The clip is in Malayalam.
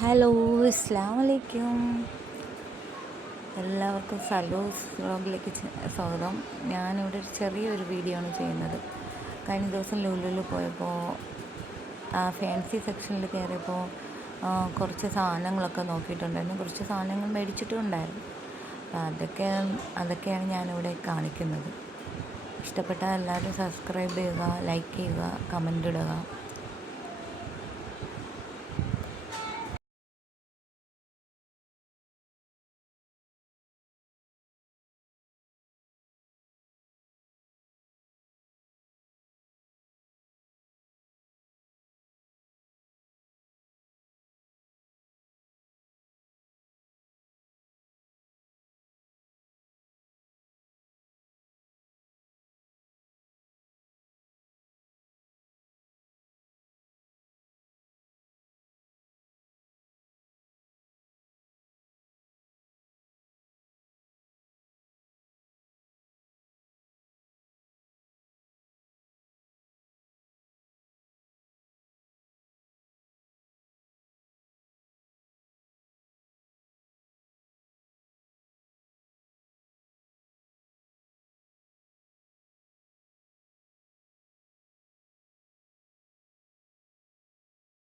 ഹലോ, അസ്സലാമു അലൈക്കും. എല്ലാവർക്കും സലൂസ് വ്ളോഗിലേക്ക് സ്വാഗതം. ഞാനിവിടെ ഒരു ചെറിയൊരു വീഡിയോ ആണ് ചെയ്യുന്നത്. കഴിഞ്ഞ ദിവസം ലുലുവിൽ പോയപ്പോൾ ഫാൻസി സെക്ഷനിൽ കയറിയപ്പോൾ കുറച്ച് സാധനങ്ങളൊക്കെ നോക്കിയിട്ടുണ്ടായിരുന്നു. കുറച്ച് സാധനങ്ങൾ മേടിച്ചിട്ടുണ്ടായിരുന്നു. അപ്പോൾ അതൊക്കെയാണ് ഞാനിവിടെ കാണിക്കുന്നത്. ഇഷ്ടപ്പെട്ടാൽ എല്ലാവരും സബ്സ്ക്രൈബ് ചെയ്യുക, ലൈക്ക് ചെയ്യുക, കമൻ്റ് ഇടുക.